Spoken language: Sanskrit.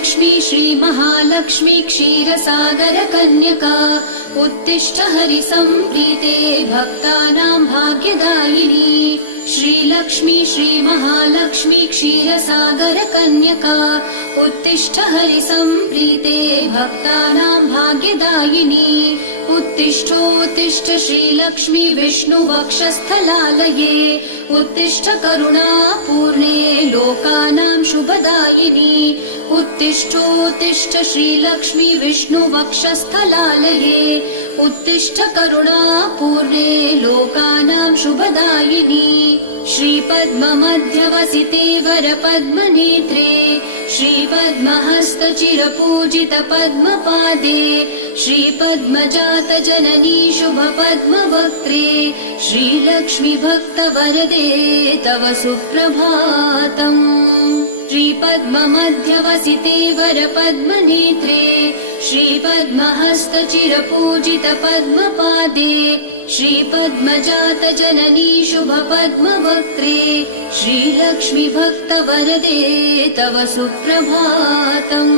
श्रीलक्ष्मी श्रीमहालक्ष्मी क्षीरसागरकन्यका उत्तिष्ठ हरिसम्प्रीते भक्तानां भाग्यदायिनी। श्रीलक्ष्मी श्रीमहालक्ष्मी क्षीरसागरकन्यका उत्तिष्ठ हरिसम्प्रीते भक्तानां भाग्यदायिनी। उत्तिष्ठोत्तिष्ठ श्रीलक्ष्मी विष्णुवक्षस्थलालये उत्तिष्ठ करुणापूर्णे लोकानां शुभदायिनी। उत्तिष्ठोत्तिष्ठ श्रीलक्ष्मी विष्णुवक्षस्थलालये उत्तिष्ठ करुणापूर्णे लोकानां शुभदायिनी। श्रीपद्ममध्यवसिते वरपद्मनेत्रे श्रीपद्महस्तचिरपूजित पद्मपादे श्रीपद्मजातजननी शुभपद्मवक्त्रे श्रीलक्ष्मी भक्तवरदे तव सुप्रभातम्। श्रीपद्ममध्यवसिते वरपद्मनेत्रे श्रीपद्महस्तचिरपूजित पद्मपादे श्रीपद्मजातजननी शुभपद्मवक्त्रे श्रीलक्ष्मी भक्तवरदे तव सुप्रभातम्।